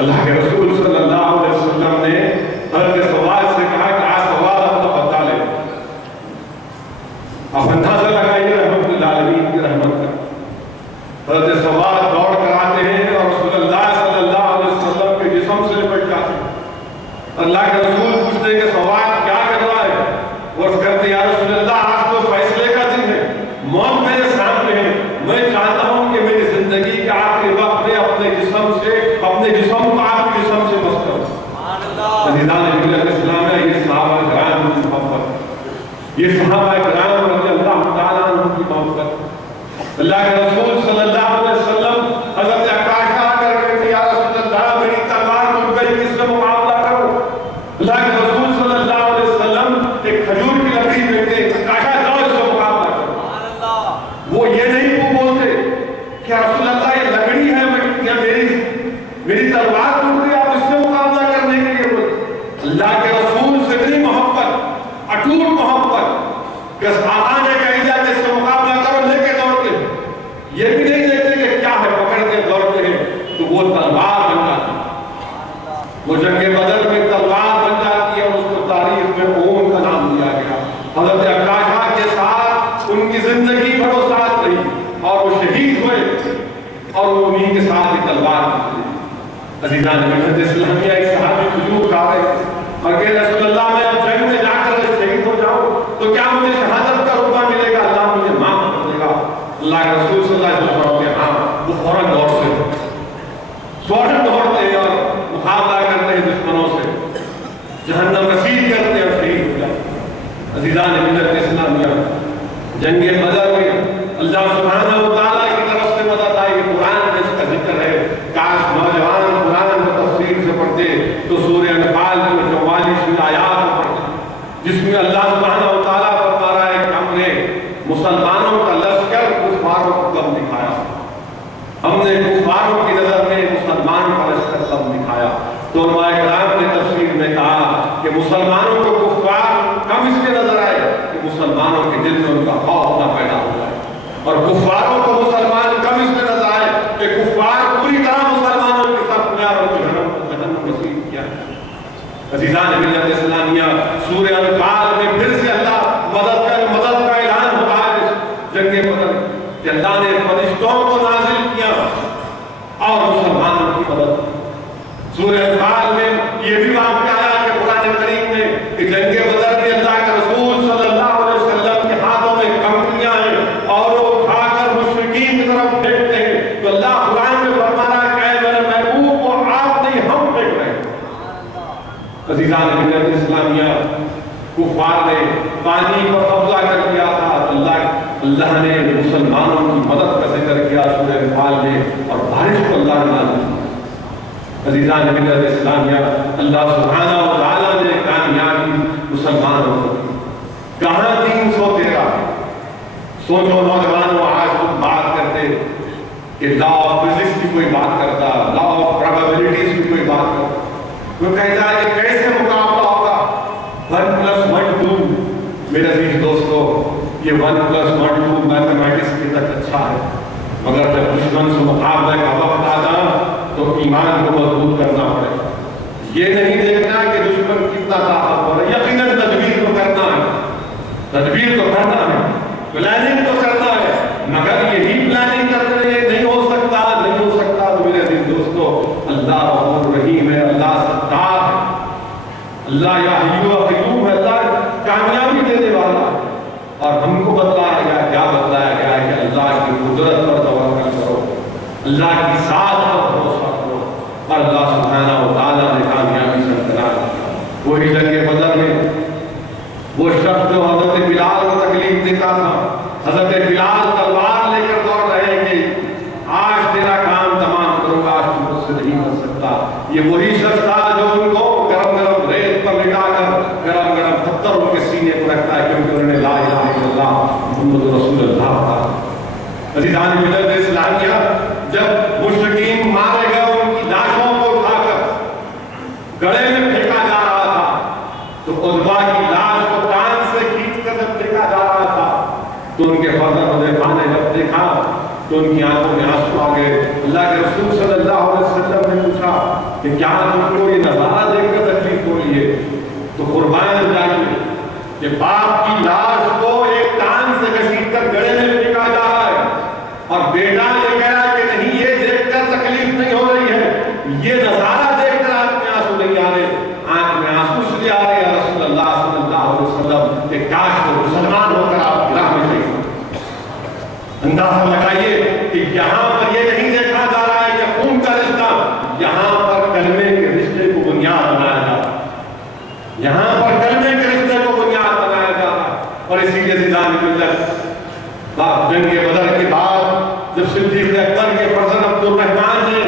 اللہ کے رسول صلی اللہ علیہ وسلم نے حضرت سواد سے کہا کہ آج سواد اپنا بدلا لے، آپ اندازہ لگائیے رحمت اللہ علیہ کی رحمت کا۔ حضرت سواد دوڑ کر آتے ہیں اور رسول اللہ صلی اللہ علیہ وسلم کے جسم سے لپٹ جاتے ہیں۔ اللہ کے رسول پوچھتے ہیں کہ سواد کیا کر رہا ہے؟ وہ عرض کرتے ہیں یا رسول اللہ آج تو فیصلے کا دن ہے، موت میرے سامنے ہے، میں چاہتا ہوں کہ میری زندگی کے آخری وقت میں اپنے جسم کو آپ کے جسم سے بس کروں۔ عزیزان ملت اسلام ہے، یہ صحابہ کرام کی محبت، یہ صحابہ کرام رضی اللہ تعالیٰ عنہ کی محبت۔ اللہ کے رسول صلی اللہ علیہ وسلم حضرت عکاشہ کر کے یا رسول اللہ میری تلوار ٹوٹ گئی، کس سے مقابلہ کروں؟ اللہ کے رسول صلی اللہ علیہ وسلم ایک کھجور کی لکڑی پھینکتے، عکاشہ جاؤ اس سے مقابلہ کرو۔ وہ یہ نہیں بولتے کہ رسول اللہ یہ لکڑی ہے یا میری تلوار ٹوٹ گئی، آپ اس سے مقابلہ کرنے کے لیے بولتے۔ اللہ کے رسول سے اتنی محبت، اٹوٹ محبت کہ آقا نے کہی جائے کہ اس سے مقابلہ کرو، لے کے دوڑتے، یہ بھی نہیں دیکھتے کہ کیا ہے، پکڑ کے دوڑتے ہیں تو وہ تلوار بن جاتی ہے۔ وہ جنگ بدر میں تلوار بن جاتی ہے اور اس کو تاریخ میں اوم کا نام دیا گیا۔ حضرت عکاشہ کے ساتھ ان کی زندگی بھر ساتھ رہی اور وہ شہید ہوئے اور وہ انہیں کے ساتھ ہی تلوار نکلی۔ عزیزان ملت اسلامیہ ایک صحابی کھجور کھا رہے اور کہ رسول اللہ میں اب جنگ میں جا کر شہید ہو جاؤں تو کیا مجھے شہادت کا رتبہ ملے گا؟ اللہ مجھے معاف کر دے گا؟ اللہ کے رسول صلی اللہ علیہ وسلم فرماتے ہیں ہاں، وہ فوراً دوڑتے ہیں اور مقابلہ کرتے ہیں دشمنوں سے، جہنم رسید کرتے ہیں اور شہید ہو جاتے۔ عزیزان ملت اسلامیہ جنگ بدر میں اللہ سبحانہ و تعالیٰ کی طرف سے مدد آئی، قرآن میں اس کا ذکر ہے۔ کاش نوجوان قرآن کو تفصیل سے پڑھتے تو سورہ انفال کی 44 آیات کو پڑھتے جس میں اللہ سبحانہ و تعالیٰ فرما رہا ہے کہ ہم نے مسلمانوں کا لشکر کفاروں کو کم دکھایا، ہم نے کفاروں کی نظر میں مسلمان کا لشکر کم دکھایا۔ تو علماء کرام نے تفسیر میں کہا کہ مسلمانوں کو کفار کم اس لیے نظر آئے کہ مسلمانوں کے دل میں ان کا خوف نہ پیدا ہو جائے، اور کفاروں کو مسلمان کم اس لیے نظر آئے کہ کفار پوری طرح مسلمانوں کے ساتھ پیار اور جہنم نصیب کیا۔ عزیزان ملت اسلامیہ سورہ انفال میں پھر سے اللہ مدد کا اعلان ہوتا ہے اس جنگ بدر کہ اللہ نے فرشتوں کو نازل کیا اور مسلمانوں کی مدد۔ سورہ انفال میں یہ بھی واقعہ آیا کہ قرآن کریم میں کہ جنگ بدر میں اللہ کے رسول صلی اللہ علیہ وسلم کے ہاتھوں میں کمپنیاں ہیں اور وہ اٹھا کر مشرکین کی طرف پھینکتے ہیں تو اللہ قرآن میں فرما رہا ہے کہ اے میرے محبوب وہ آپ نہیں ہم پھینک رہے ہیں۔ عزیزان ملت اسلامیہ کفار نے پانی کو قبضہ کر لیا تھا، اللہ نے مسلمانوں کی مدد کا ذکر کیا سورہ انفال میں اور بارش کو اللہ نے نازل کیا۔ عزیزان ملت اسلامیہ اللہ سبحانہ و تعالیٰ نے کامیابی مسلمانوں کو دی۔ کہاں 313؟ سوچو نوجوانوں آج تم بات کرتے کہ لا آف فزکس کی کوئی بات کرتا، لا آف پروبیبلٹیز کی کوئی بات کرتا، وہ کہتا ہے کہ کیسے مقابلہ ہوگا 1+1=2۔ میرے عزیز دوستو یہ 1+1=2 میتھمیٹکس کی تک اچھا ہے، مگر جب دشمن سے مقابلہ کا وقت آتا تو ایمان کو مضبوط کرنا پڑے گا۔ یہ نہیں دیکھنا کہ دشمن کتنا طاقتور ہے، یقیناً تدبیر تو کرنا ہے، پلاننگ تو کرنا ہے، مگر یہی پلاننگ کرنے نہیں ہو سکتا تو میرے عزیز دوستو اللہ غفور رحیم ہے، اللہ ستار ہے، اللہ یا حی و قیوم ہے، اللہ کامیابی دینے والا ہے۔ اور ہم کو بتلایا گیا، کیا بتلایا گیا ہے کہ اللہ کی قدرت پر توکل کرو، اللہ کی ذات پر بھروسہ کرو، اور اللہ سبحانہ و تعالیٰ نے کامیابی سے امتناع کیا۔ وہی جنگ بدر میں وہ شخص جو حضرت بلال کو تکلیف دیتا تھا، حضرت بلال تلوار لے کر دوڑ رہے کہ آج تیرا کام تمام کروں گا، آج تم مجھ سے نہیں بچ سکتا۔ یہ وہی شخص تھا جو ان کو گرم گرم ریت پر لٹا کر گرم گرم پتھر ان کے سینے پر رکھتا ہے کیونکہ انہوں نے لا الہ الا اللہ محمد رسول اللہ کہا۔ عزیزان ملت اسلامیہ جب مشرکین مارے گئے ان کی لاشوں کو اٹھا کر گڑھے میں پھینکا جا رہا تھا تو عتبہ کی لاش کو کان سے کھینچ کر جب پھینکا جا رہا تھا تو ان کے فضل حذیفہ نے جب دیکھا تو ان کی آنکھوں میں آنسو آ گئے۔ اللہ کے رسول صلی اللہ علیہ وسلم نے پوچھا کہ کیا تم کو یہ نظارہ دیکھ کر تکلیف ہو رہی ہے؟ تو قربان جائیے کہ باپ کی لاش کو ایک ٹانگ سے گھسیٹ کر گڑے میں پھینکا جا رہا ہے، اور بیٹا یہ کہہ رہا ہے کہ نہیں، یہ دیکھ کر تکلیف نہیں ہو رہی ہے، یہ نظارہ دیکھ کر آپ میں آنسو نہیں آ رہے، آنکھ میں آنسو اس لیے آ رہے یا رسول اللہ صلی اللہ علیہ وسلم کہ کاش وہ مسلمان ہو کر آپ کی راہ میں شہید ہو۔ اندازہ لگائیے کہ یہاں پر یہ نہیں دیکھا جا رہا ہے کہ خون کا رشتہ، یہاں پر کلمے کے رشتے کو بنیاد بنایا جا رہا ہے، یہاں پر کلمے کے رشتے کو بنیاد بنایا جا رہا ہے۔ اور اسی لیے زیدان بن جنگ بدر کے بعد جب صدیق اکبر کے فرزند عبد الرحمن نے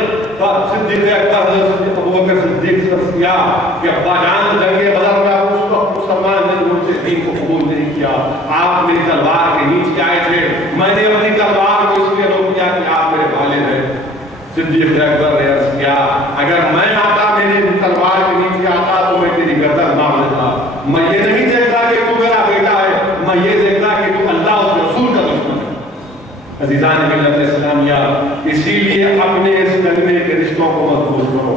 صدیق اکبر حضرت ابوبکر صدیق سے عرض کیا کہ ابا جان جنگ بدر میں آپ اس وقت مسلمان نے مجھ سے دین کو قبول نہیں کیا، آپ میری تلوار کے نیچے آئے تھے، میں نے اپنی تلوار کو اس لیے روک دیا کہ آپ میرے والد ہیں۔ صدیق اکبر نے عرض کیا اگر میں آتا میری تلوار کے نیچے آتا تو میں تیری گردن مار دیتا، میں یہ نہیں دیکھتا کہ تو میرا بیٹا ہے، میں یہ دیکھتا کہ تو اللہ اور رسول کا دشمن ہے۔ عزیزان ملت اسلامیہ، اسی لیے اپنے اس کلمے کے رشتوں کو مضبوط کرو۔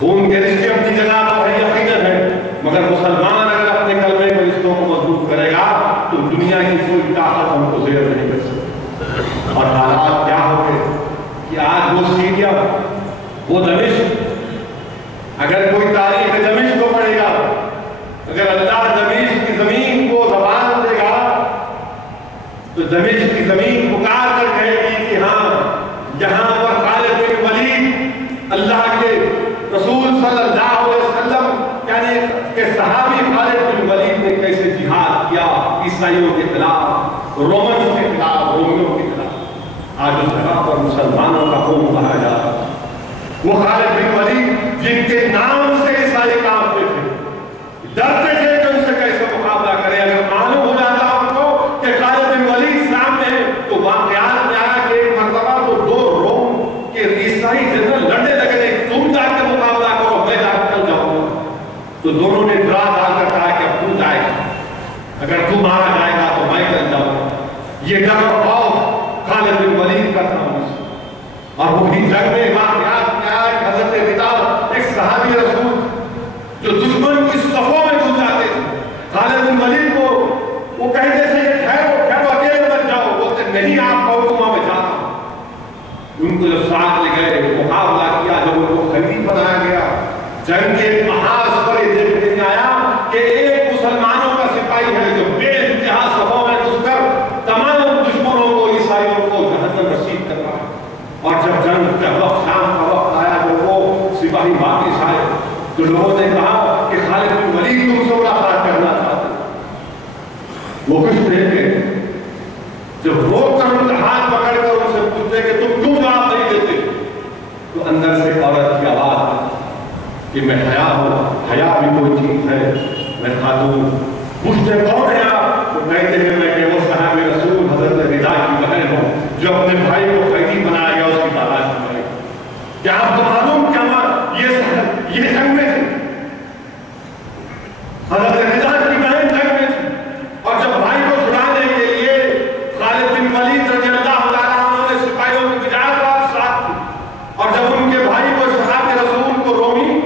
خون کے رشتے اپنی جگہ پر ہے، یقیناً ہے، مگر مسلمان اگر اپنے کلمے کے رشتوں کو مضبوط کرے گا تو دنیا کی کوئی طاقت ہم کو زیر نہیں کر سکتی۔ اور حالات کیا ہو گئے کہ آج وہ سیریا، وہ دمشق، اگر کوئی تاریخ دمشق کو پڑھے گا، اگر اللہ دمشق کی زمین کو زبان دے گا تو دمشق کی زمین پکار کر کہے گی کہ ہاں یہاں پر خالد بن ولید اللہ کے رسول صلی اللہ علیہ وسلم یعنی کہ صحابی خالد بن ولید نے کیسے جہاد کیا عیسائیوں کے خلاف، رومنز کے خلاف، رومیوں کے خلاف۔ آج اس جگہ پر مسلمانوں کا قوم کہا جا رہا ہے، وہ خالد بن ولید جن کے نام سے عیسائی کانپتے تھے، ڈرتے تھے کہ ان سے کیسے مقابلہ کرے۔ اگر معلوم ہو جاتا ان کو کہ خالد بن ولید سامنے ہے تو واقعات میں آیا کہ ایک مرتبہ تو دو روم کے عیسائی جنرل لڑنے لگے، تم جا کے مقابلہ کرو، میں جا کے چل جاؤں گا۔ تو دونوں نے ڈرا ڈال کر کہا کہ اب تم جائے گا، اگر تم مارا جائے گا تو میں چل جاؤں گا۔ یہ ڈر اور خوف خالد بن ولید کا تھا، اور وہی جنگ میں واقعات میں آیا کہ حضرت بلال ایک صحابی رسول جو دشمن کی صفوں میں گھس جاتے تھے، خالد بن ولید کو وہ کہتے تھے کہ ٹھہرو اکیلے مت جاؤ، بولتے نہیں آپ کا حکم میں جاتا ہوں۔ ان کو جب ساتھ لے گئے، مقابلہ کیا، جب ان کو خلیفہ بنایا گیا، جنگ کے محاذ پر یہ دیکھنے میں آیا کہ ایک مسلمانوں کا سپاہی ہے جو بے انتہا صفوں میں گھس کر تمام دشمنوں کو، عیسائیوں کو جہنم رسید کر رہا ہے۔ اور جب جنگ کا وقت، شام کا وقت آیا، جب وہ سپاہی واپس آئے تو لوگوں نے کہا کہ خالد بن ولید تم سے ملاقات کرنا چاہتے ہیں۔ وہ کچھ نہیں کہتے، جب روک کر ان کا ہاتھ پکڑ کر ان سے پوچھتے کہ تم کیوں جواب نہیں دیتے، تو اندر سے عورت کی آواز کہ میں حیا ہوں، حیا بھی کوئی چیز ہے، میں خاتون۔ پوچھتے کون ہے آپ؟ تو کہتے ہیں میں کہ وہ صحابی رسول حضرت رضا کی بہن ہوں جو اپنے بھائی کو قیدی بنایا گیا، اس کی تلاش میں ہے۔ کیا آپ کو معلوم کیا یہ جنگ میں تھے؟ حضرت رضا کی بہن جنگ میں تھی، اور جب بھائی کو چھڑانے کے لیے خالد بن ولید رضی اللہ عنہ نے سپاہیوں کی تجارت رات ساتھ تھی، اور جب ان کے بھائی کو صحابی رسول کو رومی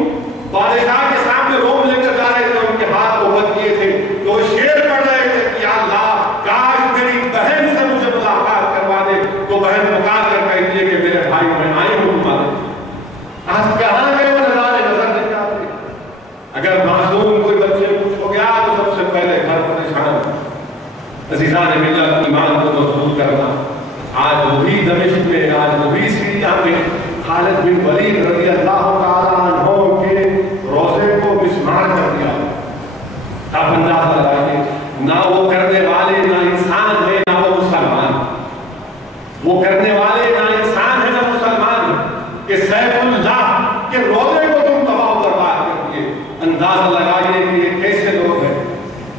بادشاہ کے سامنے روم لے کر جا رہے تھے، ان کے ہاتھ کو بند کیے تھے، تو وہ شعر پڑھ رہے تھے کہ یا اللہ کاش میری بہن سے مجھے ملاقات کروا دے۔ تو بہن پکار کر کہتی ہے کہ میرے بھائی میں آئے ہوں آج کہاں گئے وہ نظارے نظر نہیں آتے۔ اگر معصوم کوئی بچے کچھ ہو گیا تو سب سے پہلے گھر پریشان۔ عزیزان ملت، ایمان کو مضبوط کرنا، آج وہی دمشق میں، آج وہی سیریا میں خالد بن ولید رضی اللہ تعالیٰ عنہ کے روزے کو مسمار کر دیا۔ آپ اندازہ لگائیے، نہ وہ کرنے والے نہ انسان ہے، نہ وہ مسلمان، وہ کرنے والے نہ انسان ہے نہ مسلمان ہے، کہ سیف اللہ کے روزے کو تم تباہ و برباد کر دیے۔ اندازہ لگائیے کہ یہ کیسے لوگ ہیں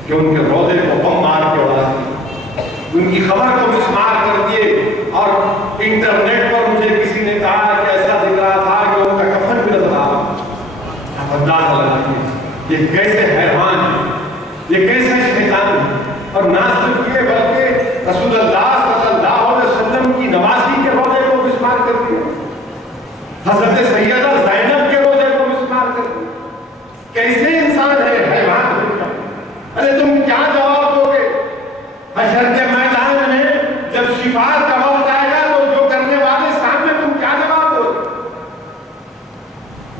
کہ ان کے روزے کو بم مار کے اڑا دیے، ان کی خبر کو مسمار کر دیے۔ اور انٹرنیٹ پر مجھے کسی نے کہا کہ ایسا دکھ رہا تھا کہ ان کا کفن بھی نظر آ رہا۔ آپ اندازہ لگائیے یہ کیسے حیوان ہیں، یہ کیسے شیطان ہیں۔ اور نہ صرف یہ بلکہ رسول اللہ صلی اللہ علیہ وسلم کی نوازی کے روزے کو مسمار کر دیا، حضرت سیدہ زینب کے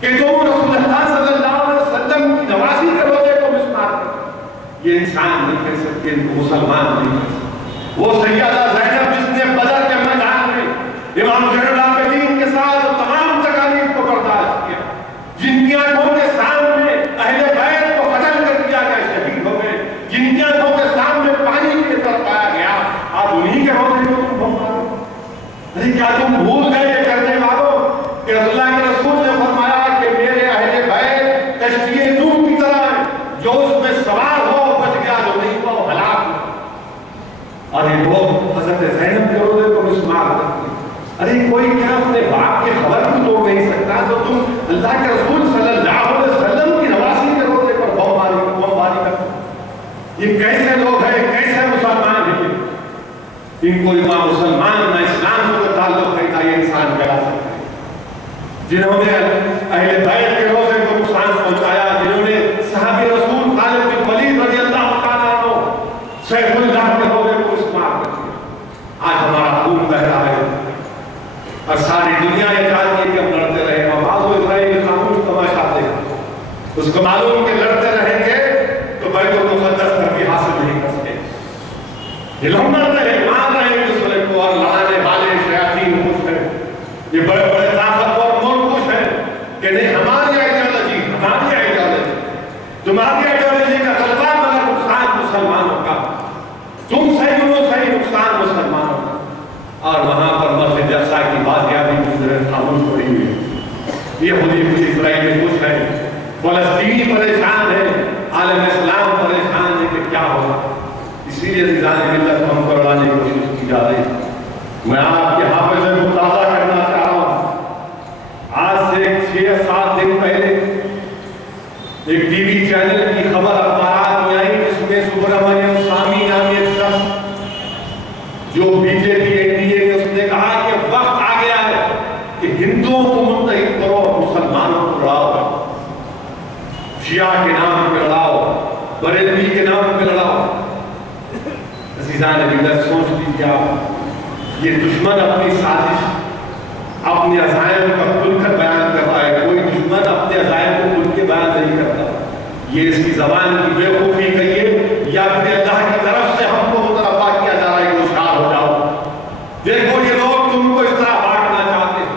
کہ تم رسول اللہ صلی اللہ علیہ وسلم کی نوازی کے روزے کو مسمار کرتے، یہ انسان نہیں کہہ سکتے، ان کو مسلمان نہیں کہہ سکتے۔ وہ سیدہ زینب جس نے بدر کے میدان میں امام زین العابدین کے ساتھ تمام تکالیف کو برداشت کیا، جن کی آنکھوں کے سامنے اہل بیت کو قتل کر دیا گیا، شہید ہو گئے، جن کی آنکھوں کے سامنے پانی کی طرف آیا گیا، آپ انہی کے روزے کو تم بھول گئے؟ ارے کیا تم بھول گئے یہ کرنے والوں کہ اللہ کے رسول نے فرمایا کہ میرے اہل بیت کشتی نوح کی طرح ہے، جو اس میں سوار ہو بچ گیا، جو نہیں ہوا وہ ہلاک ہوا۔ اور یہ لوگ حضرت زینب کے روزے کو مسمار کرتے ہیں۔ ارے کوئی کیا اپنے باپ کی خبر بھی توڑ نہیں سکتا، تو تم اللہ کے رسول صلی اللہ علیہ وسلم کی نواسی کے روزے پر بمباری کرتے ہیں۔ یہ کیسے لوگ ہیں، کیسے مسلمان ہیں؟ ان کو نہ مسلمان نہ اسلام سے تعلق ہے، نہ یہ انسان کہلا سکتے ہیں۔ جنہوں نے اہل بیت کے روزے کو نقصان پہنچایا، جنہوں نے صحابی رسول خالد بن ولید رضی اللہ تعالیٰ عنہ سیف اللہ کے روزے کو مسمار کر دیا، آج ہمارا خون بہہ رہا ہے اور ساری دنیا یہ چاہتی ہے کہ ہم لڑتے رہیں، اور بعض و اسرائیل خاموش تماشا دیکھتے ہیں۔ اس کو معلوم کہ لڑتے رہیں گے تو بیت المقدس پر بھی حاصل نہیں کر سکے۔ یہ لوگ لڑتے ہیں، مان رہے ہیں دوسرے کو، اور لڑانے والے شیاطین خوش ہیں، یہ بڑے بڑے طاقتور ملک خوش ہیں کہ نہیں ہماری آئیڈیالوجی تمہاری آئیڈیالوجی کا غلبہ مگر نقصان مسلمانوں کا، تم صحیح ہو صحیح، نقصان مسلمانوں کا۔ اور وہاں پر مسجد اقصی کی بازیابی گزرے خاموش پڑی ہوئی ہے، یہودی بھی اسرائیل میں خوش ہے، فلسطینی پریشان ہے، عالم اسلام پریشان ہے کہ کیا ہوگا۔ اسی لیے عزیزان ملت ہم کروانے کی کوشش کی جا رہی ہے۔ میں آپ کے حافظ کو تازہ کرنا چاہ رہا ہوں۔ آج سے 6-7 دن پہلے ایک ٹی وی چینل کی خبر اخبارات میں آئی، جس میں سبرامنیم سوامی نامی ایک شخص جو B J P N D A میں، اس نے کہا کہ وقت آ گیا ہے کہ ہندوؤں کو متحد کرو اور مسلمانوں کو لڑاؤ، شیعہ کے نام پہ لڑاؤ، بریلوی کے نام پہ لڑاؤ۔ عزیزان ملت سوچ لیجیے آپ، یہ دشمن اپنی سازش، اپنے عزائم کا کھل کر بیان کر رہا ہے۔ کوئی دشمن اپنے عزائم کو کھل کے بیان نہیں کرتا، یہ اس کی زبان کی بے خوفی کہیے یا پھر اللہ کی طرف سے ہم کو متربع کیا جا رہا ہے کہ ہوشیار ہو جاؤ۔ دیکھو یہ لوگ تم کو اس طرح بانٹنا چاہتے ہیں،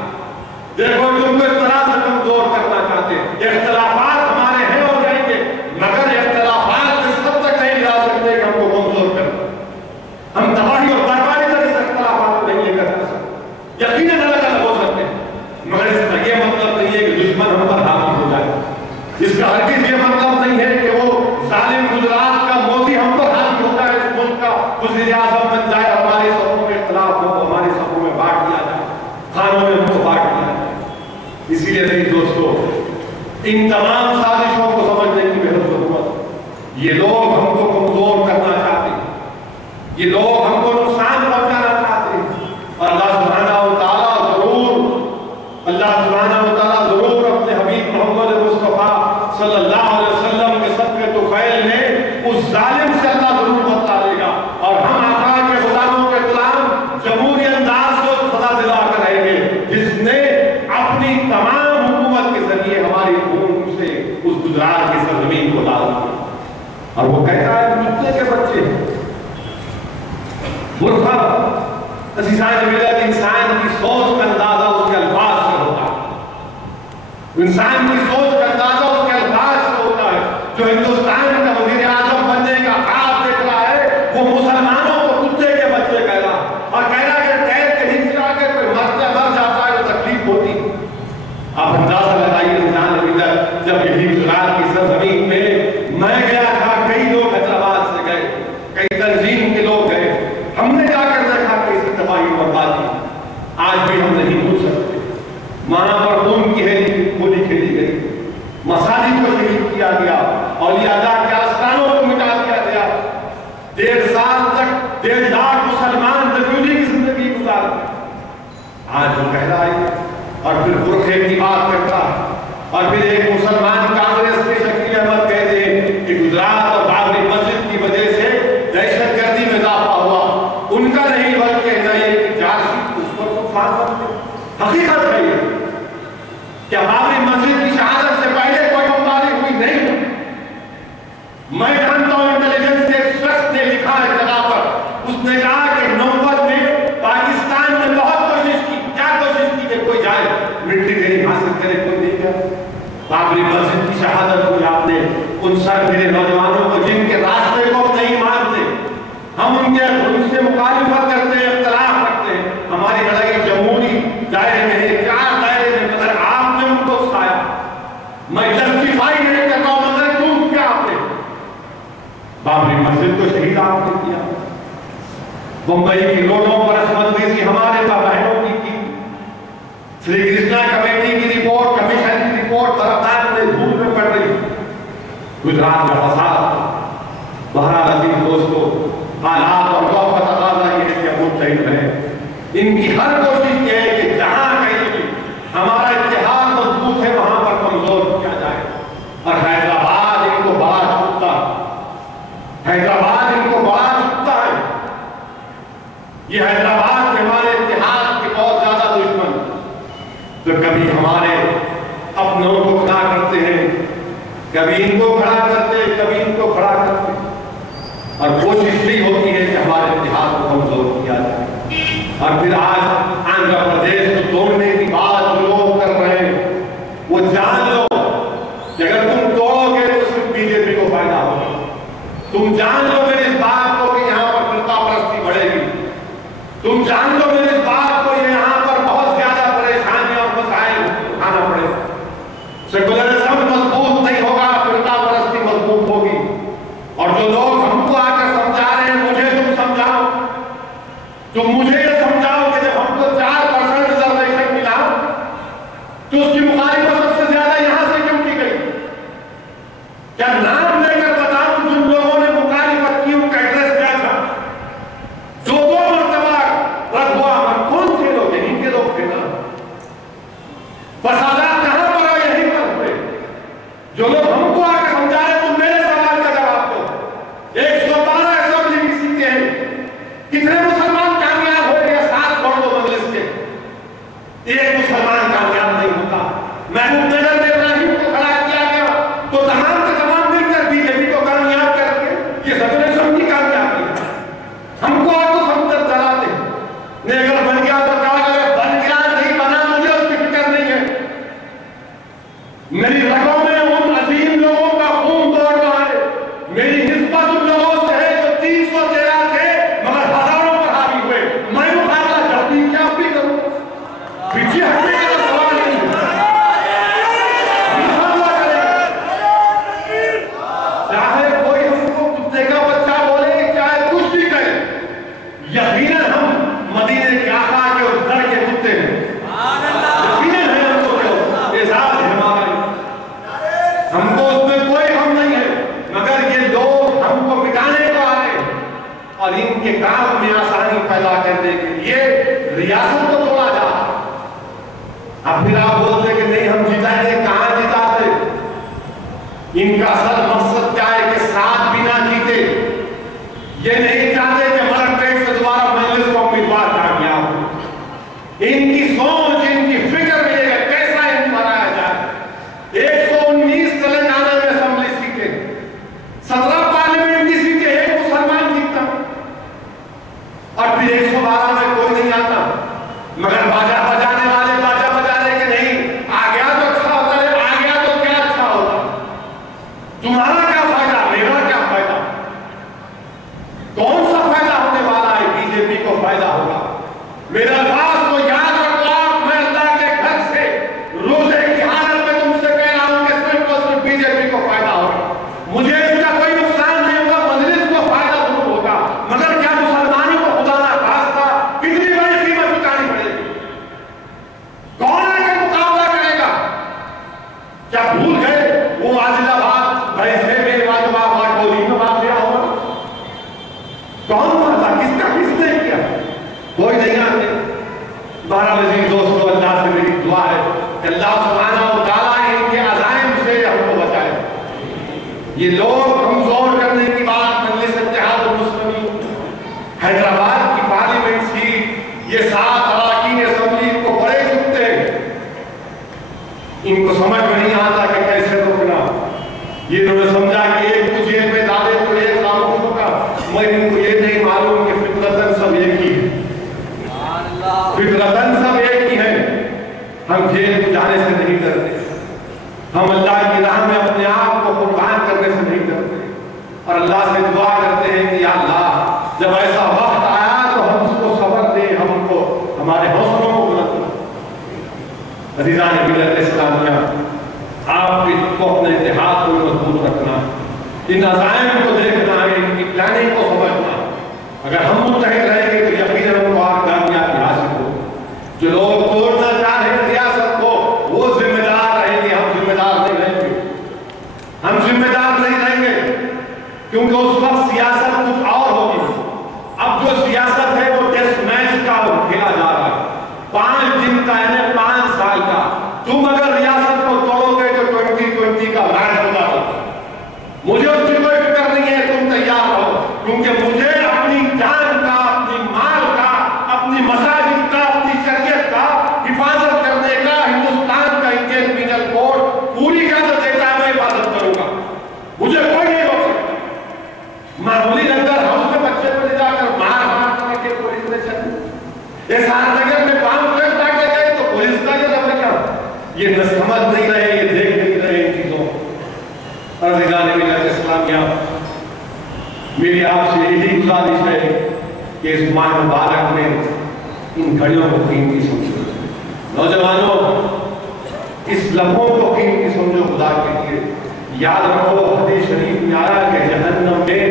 دیکھو تم کو اس طرح سے کمزور کرنا چاہتے ہیں۔ اختلافات ہمارے ہیں ہو جائیں گے، مگر اختلافات اس حد تک نہیں جا سکتے کہ ہم کو کمزور کر دیں۔ ہم تباہی اور بربادی تک اس اختلافات کو نہیں لے کر سکتے۔ یقیناً الگ الگ ہو سکتے ہیں، مگر اس کا یہ مطلب نہیں ہے کہ دشمن ہم پر حاوی ہو جائے۔ اس کا ہرگز یہ مطلب نہیں ہے کہ وہ ظالم گجرات کا مودی ہم پر حاوی ہو جائے، اس ملک کا وزیر اعظم بن جائے، ہمارے صفوں میں اختلاف ہو، ہمارے صفوں میں بانٹ دیا جائے، خانوں میں ہم کو بانٹ دیا جائے۔ اسی لیے میری دوستو، ان تمام سازشوں کو سمجھنے کی بہت ضرورت ہے۔ یہ لوگ ہم کو کمزور کرنا چاہتے ہیں، یہ لوگ ہم کو نقصان پہنچانا چاہتے ہیں، اور اللہ سبحانہ و تعالیٰ ضرور اپنے حبیب محمد مصطفیٰ صلی اللہ علیہ وسلم کے صدقے طفیل میں اس ظالم سے اللہ ضرور بدلا لے گا، اور ہم آقا کے غلاموں کے غلام جمہوری انداز سے اس سزا دلا کر رہیں گے جس نے اپنی تمام حکومت کے ذریعے ہماری خون سے اس گجرات کی سرزمین کو ڈال دیا۔ اور وہ کہتا ہے کتے کے بچے برقع۔ عزیزان ملت، انسان کی سوچ کا اندازہ اس کے الفاظ سے ہوتا ہے، انسان کی سوچ کا اندازہ اس کے الفاظ سے ہوتا ہے۔ جو ہندوستان کا وزیر اعظم بننے کا خواب دیکھ رہا ہے، وہ مسلمانوں کو کتے کے بچے کہہ رہا، اور کہہ رہا کہ قید کے نیچے آ کے کوئی مر جاتا ہے تو تکلیف ہوتی۔ آپ اندازہ لگائیے عزیزان ملت، جب یہی گجرات کی سرزمین میں میں گیا تھا، کئی لوگ حیدرآباد سے گئے، کئی تنظیم کے لوگ گئے، ہم نے جا کر دیکھا کہ اس تباہی و بربادی آج بھی ہم نہیں بھول سکتے۔ وہاں پر خون کی ہولی کھیلی گئی، مساجد کو شہید کیا گیا، اولیاء اللہ کے آستانوں کو مٹا دیا گیا، 1.5 سال تک 1.5 لاکھ مسلمان ریفیوجی کی زندگی گزار گئے۔ آج وہ کہہ رہا ہے اور پھر برقعے کی بات کرتا ہے، اور پھر ایک مسلمان کانگریس کے شکیل احمد کہتے ہیں کہ گجرات اور بابری مسجد کی وجہ سے دہشت گردی میں اضافہ ہوا، ان کا نہیں بلکہ نئے جارشید اس پر تو فاصلہ حقیقت ہے یہ۔ کیا بابری مسجد کی بابری مسجد کی شہادت ہوئی آپ نے ان سربلے نوجوانوں کو جن کے راستے کو نہیں مانتے، ہم ان سے مخالفت کرتے ہیں، اختلاف رکھتے ہیں، ہماری لڑائی جمہوری دائرے میں ہے، چار دائرے میں، مگر آپ نے ان کو اکسایا۔ میں جسٹیفائی نہیں کر رہا ہوں، مگر کیوں کیا آپ نے؟ بابری مسجد کو شہید آپ نے کیا، بمبئی کی روڈوں پر عصمت ریزی ہمارے بہنوں کی کی، سری کرشنا کمیٹی کی رپورٹ، کمیشن کی رپورٹ طرفدار میں دھول میں پڑ رہی، گجرات میں فساد۔ بہرحال عزیز دوستو، حالات اور وقت کا تقاضا یہ ہے کہ ہم متحد رہیں۔ ان کی ہر کوشش یہ ہے کہ جہاں کہیں بھی ہمارا اتحاد مضبوط ہے وہاں پر کمزور کیا جائے، اور حیدرآباد ان کو بڑا چکتا ہے، حیدرآباد ان کو بڑا چکتا ہے۔ یہ حیدرآباد کے ہمارے اتحاد کے بہت زیادہ دشمن، تو کبھی ہمارے اپنوں کو کھڑا کرتے ہیں، کبھی ان کو کھڑا کرتے ہیں، کبھی ان کو کھڑا کرتے ہیں، اور کوشش بھی ہوتی ہے کہ ہمارے اتحاد کو کمزور کیا جائے۔ اور پھر آج آندھرا پردیش کو توڑنے کی بات جو لوگ کر رہے ہیں، وہ جان لو کہ اگر تم توڑو گے تو صرف بی جے پی کو فائدہ ہوگا۔ تم جان لو میرے اس بات کو کہ یہاں پر فرقہ پرستی بڑھے گی، تم جان لو میرے اس بات کو یہاں پر بہت زیادہ پریشانیاں اور مسائل اٹھانا پڑے گا۔ سیکولرزم مضبوط نہیں ہوگا، فرقہ پرستی مضبوط ہوگی۔ اور جو لوگ ہم کو آ کر سمجھا رہے ہیں، مجھے تم سمجھاؤ، تم مجھے یہ سمجھاؤ کہ جب ہم کو 4% ریزرویشن ملا تو اس کی مخالفت سب سے زیادہ یہاں سے کیوں کی گئی؟ کیا نام لے کر بتاؤں جن لوگوں نے مخالفت کی ان کا ایڈریس کیا تھا؟ جو 2 مرتبہ رد ہوا، ہم کون تھے لوگ؟ یہیں کے لوگ تھے نا۔ فسادات کہاں پر ہے؟ یہیں پر ہوئے۔ جو لوگ ہم کو آ کر سمجھا رہے ہیں، تم میرے سوال کا جواب دو۔ 112 اسمبلی کی سیٹیں ہیں، کتنے مسلمان کامیاب ہوئے گے؟ 7 چھوڑ دو مجلس کے، ایک مسلمان کامیاب نہیں ہوتا۔ محبوب نگر میں ابراہیم کو کھڑا کیا گیا تو تمام کے تمام مل کر بی جے پی کو کامیاب کر کے یہ سیکولرزم کی کامیابی ہے۔ ہم کو آپ کو سمجھ ڈراتے ہیں، نہیں اگر بن گیا تو کہا اگر بن گیا، نہیں بنا مجھے اس کی فکر نہیں ہے۔ میری رگوں میں ان عظیم لوگوں کا خون دوڑ رہا ہے، میری نسبت ان لوگوں سے ہے جو 313 تھے مگر ہزاروں پر حاوی ہوئے۔ میں مقابلہ جلدی کیا بھی کروں، پیچھے ہٹنے کا سوال نہیں ہے۔ مقابلہ کریں، چاہے کوئی ہم کو کتے کا بچہ بولے، چاہے کچھ بھی کرے، یقیناً ہم مدینے کے آقا کے اس در کے کتے ہیں۔ یقیناً ہے ہم کو جو اعزاز ہے ہمارا، ہم کو اس میں کوئی غم نہیں ہے، مگر یہ لوگ ہم کو مٹانے کو آئے اور ان کے کام میں آسانی پیدا کرنے کے لیے ریاست کو توڑا جا رہا۔ اب پھر آپ بولتے کہ نہیں ہم جتائیں گے، کہاں جتاتے؟ ان کا اصل مقصد کیا ہے کہ ساتھ بھی نہ جیتے، یہ نہیں چاہتے کہ ملک ٹریک سے دوبارہ مجلس کو امیدوار کامیاب ہو۔ ان کی سوچ، ان کی فکر یہ ہے کیسا ان کو ہرایا جائے۔ 119 تلنگانہ میں اسمبلی سیٹیں، 17 پارلیمنٹ کی سیٹیں، ایک مسلمان جیتا، اور پھر 112 میں کوئی نہیں آتا، مگر باجا بجانے والے باجا بجا رہے کہ نہیں آ گیا تو اچھا ہوتا ہے، آ گیا تو کیا اچھا ہوتا، تمہارا کیا فائدہ، میرا کیا فائدہ؟ کون سا فائدہ ہونے والا ہے؟ بی جے پی کو فائدہ ہوگا۔ میرا الفاظ کو یاد رکھو آپ، میں اللہ کے گھر سے روزے کی حالت میں تم سے کہہ رہا ہوں کہ صرف اور صرف بی جے پی کو فائدہ ہوگا، مجھے اس کا کوئی نقصان نہیں ہوگا، مجلس کو فائدہ ضرور ہوگا، مگر کیا مسلمانوں کو خدا نہ خواستہ کتنی بڑی قیمت چکانی پڑے گی؟ کون آ کر مقابلہ کرے گا؟ کیا بھول گئے وہ عادل آباد بھیسے میں واجبہ واٹولی میں واقعہ ہوا؟ کون ہوا تھا؟ کس کا کس نے کیا؟ کوئی نہیں آتے۔ بہرحال عزیز دوستو، اللہ سے میری دعا ہے کہ اللہ سبحانہ و تعالیٰ ان کے عزائم سے ہم کو بچائے۔ یہ لوگ کمزور کرنے کی بات مجلس اتحاد المسلمین، حیدرآباد کی پارلیمنٹ سیٹ، یہ 7 اراکین اسمبلی کو بڑے چکتے ہیں، ان کو سمجھ میں نہیں آتا کہ کیسے روکنا۔ یہ انہوں نے سمجھا کہ ایک کو جیل میں ڈالے تو ایک خاموش ہوگا، مگر ان کو یہ نہیں معلوم کہ فطرتاً سب ایک ہی ہے، فطرتاً سب ایک ہی ہے۔ ہم جیل کو جانے سے نہیں ڈرتے، ہم اللہ کی راہ میں اپنے آپ کو قربان کرنے سے نہیں کرتے اور اللہ سے دعا کرتے ہیں کہ یا اللہ جب ایسا وقت آیا تو ہم اس کو صبر دیں، ہم کو ہمارے حوصلوں کو بلند کریں۔ عزیزان ملت اسلامیہ، آپ کو اپنے اتحاد کو مضبوط رکھنا، ان عزائم کو دیکھنا ہے، ان کی پلاننگ کو سمجھنا۔ اگر ہم متحد رہیں گے تو یقیناً ہم کو کامیابی حاصل ہو۔ جو لوگ توڑنا چاہیں ریاست کو وہ ذمہ دار رہیں گے، ہم ذمہ دار نہیں رہیں گے، ہم ذمہ دار نہیں رہیں گے، کیونکہ اس وقت سیاست کچھ اور ہوگی۔ اب جو سیاست ہے وہ ٹیسٹ میچ کا کھیلا جا رہا ہے، 5 دن کا یعنی 5 سال کا۔ تم اگر ریاست کو توڑو گے تو 2020 کا میچ ہوگا۔ مجھے اس کی کوئی فکر نہیں ہے، تم تیار رہو، کیونکہ مجھے اپنی جان کا، اپنی مال کا، اپنی مساجد کا، اپنی شریعت کا حفاظت کرنے کا ہندوستان کا انڈین پینل کوڈ پوری اجازت دیتا ہے، میں حفاظت کروں گا، مجھے کوئی نہیں روک سکتا۔ معمولی لنگر ہاؤس میں بچے کو لے جا کر مار کرنے کے پولیس اسٹیشن، یہ سارنگر میں 5 لوگ ڈاکے گئے تو پولیس کا یہ رویہ، یہ نہ سمجھ نہیں رہے، یہ دیکھ نہیں رہے ان چیزوں۔ عزیزان ملت اسلامیہ، میری آپ سے یہی گزارش ہے کہ اس ماہ مبارک میں ان گھڑیوں کو قیمتی سمجھو۔ نوجوانوں، اس لمحوں کو قیمتی سمجھو، خدا کے لیے یاد رکھو حدیث شریف میں آیا کہ جہنم میں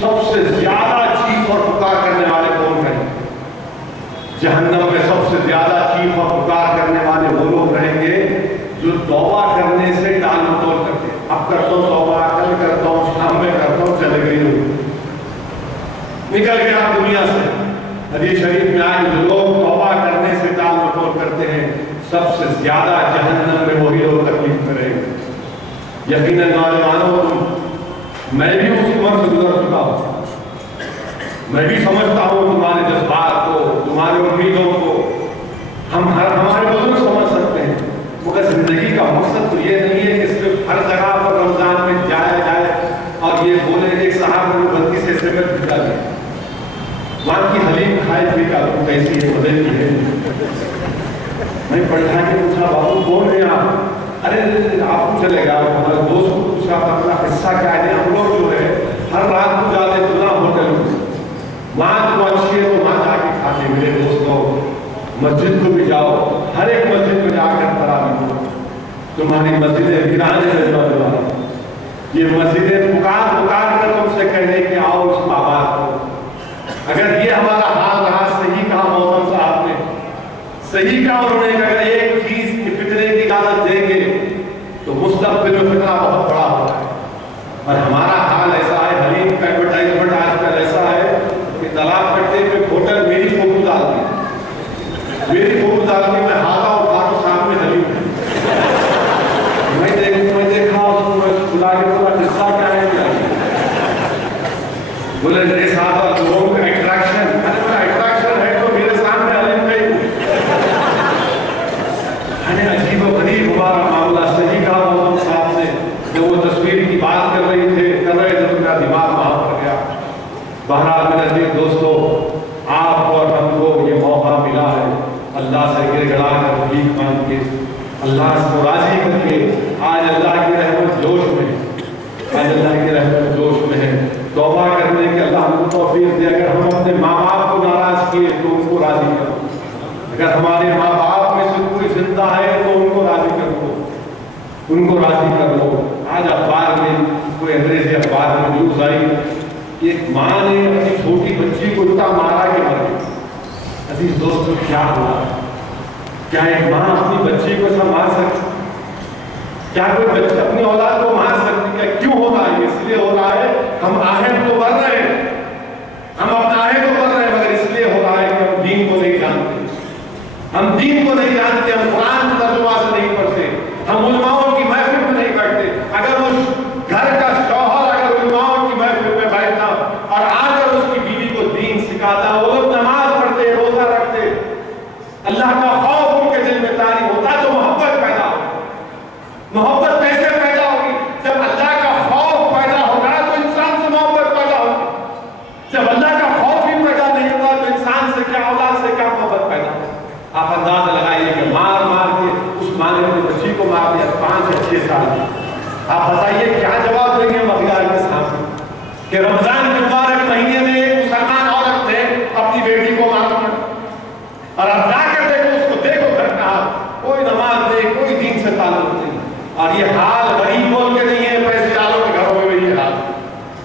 سب سے زیادہ چیخ اور پکار کرنے والے کون رہیں گے؟ جہنم میں سب سے زیادہ چیخ اور پکار کرنے والے وہ لوگ رہیں گے جو توبہ کرنے سے ٹال مٹول کرتے ہیں۔ اب کرتا ہوں توبہ، کل کرتا ہوں، شام میں کرتا ہوں، چلے گئی نکل گیا دنیا سے۔ حدیث شریف میں آئے جو لوگ توبہ کرنے سے ٹال مٹول کرتے ہیں سب سے زیادہ جہنم میں وہی لوگ تکلیف میں رہیں گے۔ یقیناً نوجوانوں، میں بھی اس عمر سے گزر چکا ہوں، میں بھی سمجھتا ہوں تمہارے جذبات کو، تمہارے امیدوں کو، ہمارے بزرگ سمجھ سکتے ہیں، مگر زندگی کا مقصد تو یہ نہیں ہے کہ صرف ہر جگہ پر رمضان میں جایا جائے اور یہ بولے ایک صاحب نے غلطی سے سگریٹ بھیجا دی، وہاں کی حلیم کھائے تھے کا کیسی ہے، مزے کی ہے۔ میں پڑھا کے پوچھا بابو کون ہے آپ؟ ارے آپ کو چلے گا، ہمارے دوست کو پوچھا اپنا حصہ کیا ہے؟ ہم لوگ جو ہے ہر رات کو جاتے فلاں ہوٹل میں، وہاں جو اچھی ہے وہ وہاں جا کے کھاتے۔ میرے دوستوں، مسجد کو بھی جاؤ، ہر ایک مسجد میں جا کر تراویح پڑھو۔ تمہاری مسجدیں ویران ہے، یہ مسجدیں پکار پکار کر تم سے کہنے کہ آؤ اس کو آباد کرو۔ اگر یہ ہمارا حال رہا، صحیح کہا مولانا صاحب نے، صحیح کہا انہوں نے، اگر ایک چیز کی فطرے کی اجازت دیں گے تو مستقبل میں فطرہ بہت بڑا ہوتا ہے۔ اور ہمارا حال ایسا ہے، حلیم کا ایڈورٹائزمنٹ آج کل ایسا ہے کہ طلاق کٹنے پہ ہوٹل میری فوٹو ڈالتی ہے، میری فوٹو ڈالتی، میں ہاتھا اور کھاٹو صاحب میں حلیم ہے، میں دیکھا اس کو بلا کے بولا قصہ کیا ہے، کیا بولے میرے ساتھ لوگوں کا اٹریکشن ہے تو میرے سامنے حلیم نہیں، عجیب و غریب ہمارا معاملہ۔ صحیح کہا مولانا صاحب نے، جب وہ تصویر کی بات کر رہے تھے تو میرا دماغ وہاں پر گیا۔ بہرحال میرے عزیز دوستو، آپ اور ہم کو یہ موقع ملا ہے اللہ سے گر گڑا کر بھیک مانگ کے، اللہ کو راضی کر کے، آج اللہ کی رحمت جوش میں ہے، آج اللہ کی رحمت جوش میں ہے، توبہ کرنے کے اللہ ہم کو توفیق دے۔ اگر ہم اپنے ماں باپ کو ناراض کیے تو ان کو راضی کرو، اگر ہمارے ماں باپ میں سے کوئی زندہ ہے تو ان کو راضی کر دو، ان کو راضی کر دو۔ آج اخبار میں کوئی انگریزی اخبار میں نیوز آئی کہ ایک ماں نے اپنی چھوٹی بچی کو اتنا مارا کہ مر گئی۔ عزیز دوستو، کیا ہوا؟ کیا ایک ماں اپنی بچی کو ایسا مار سکتی؟ کیا کوئی بچہ اپنی اولاد کو مار سکتی؟ کیا کیوں ہو رہا ہے؟ اس لیے ہو رہا ہے ہم آہن تو بڑھ رہے ہیں، ہم اپنا آہن تو بڑھ رہے ہیں، مگر اس لیے ہو رہا ہے کہ ہم دین کو نہیں جانتے، ہم دین کو نہیں جانتے، ہم قرآن کی ترجمہ سے نہیں پڑھتے، ہم علماؤں کی محفل میں نہیں بیٹھتے۔ اگر وہ گھر کا شوہر اگر علماؤں کی محفل میں بیٹھتا اور آ کر اس کی بیوی کو دین سکھاتا، وہ لوگ نماز پڑھتے، روزہ رکھتے، اللہ کا خوف ان کے دل میں طاری ہوتا تو محبت پیدا ہوگی۔ محبت کیسے پیدا ہوگی؟ جب اللہ کا خوف پیدا ہوگا تو انسان سے محبت پیدا ہوگی۔ جب اللہ کا خوف ہی پیدا نہیں ہوگا تو انسان سے کیا، اولاد سے کیا محبت پیدا ہوگی؟ آپ اندازہ لگائیے کہ مار مار کے اس ماں نے اپنی بچی کو مار دیا، 5 یا 6 25 سال آپ بتائیے کیا جواب دیں گے مغیار کے سامنے کہ رمضان کے مبارک مہینے میں ایک مسلمان عورت نے اپنی بیٹی کو معلوم ہے اور اب جا کر دیکھو اس کو دیکھو گھر کا کوئی نماز دے کوئی دین سے تعلق نہیں اور یہ حال غریب بول کے نہیں ہے پیسے والوں کے گھروں میں بھی یہ حال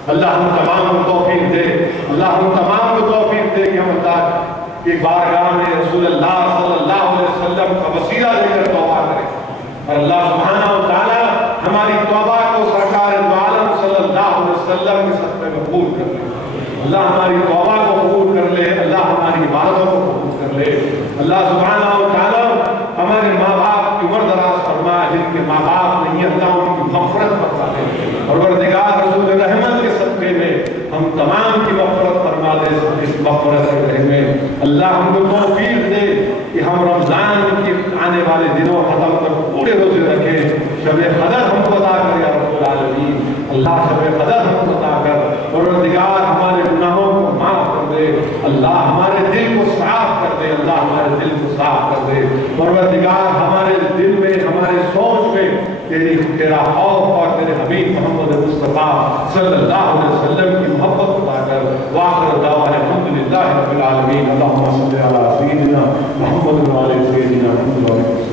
اللہ ہم تمام کو توفیق دے اللہ ہم تمام کو توفیق دے کہ ہم اللہ کی بارگاہ میں رسول اللہ صلی اللہ علیہ وسلم کا وسیلہ لے کر توبہ کریں اور اللہ سبحانہ و تعالی ہماری توبہ کو سرکار دو عالم صلی اللہ علیہ وسلم کے صدقے میں قبول کر لے اللہ ہماری توبہ کو قبول کر لے اللہ ہماری عبادتوں کو قبول کر لے اللہ سبحانہ و تعالی ہمارے ماں باپ کی عمر دراز فرما جن کے ماں باپ نہیں اللہ ان کی مغفرت فرما دے پروردگار رسول رحمت کے صدقے میں ہم تمام کی مغفرت فرما دے اس مغفرت کے میں اللہ ہم کو توفیق دے کہ ہم رمضان کے آنے والے دنوں ختم تک پورے روزے رکھیں شب قدر ہم کو عطا کر یا رب العالمین اللہ شب قدر ہم کو عطا کر پروردگار ہمارے گناہوں کو معاف کر دے اللہ ہمارے دل کو صاف کر دے اللہ ہمارے دل کو صاف کر دے پروردگار ہمارے دل میں ہمارے سوچ میں تیرا خوف اور تیرے حبیب محمد مصطفیٰ صلی اللہ علیہ وسلم کی محبت عطا کر وآخر دعوانا الحمدللہ رب العالمین اللہم صلی علی سیدنا محمد وعلی سیدنا محمد وعلی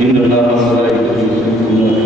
إن الله وملائكته يصلون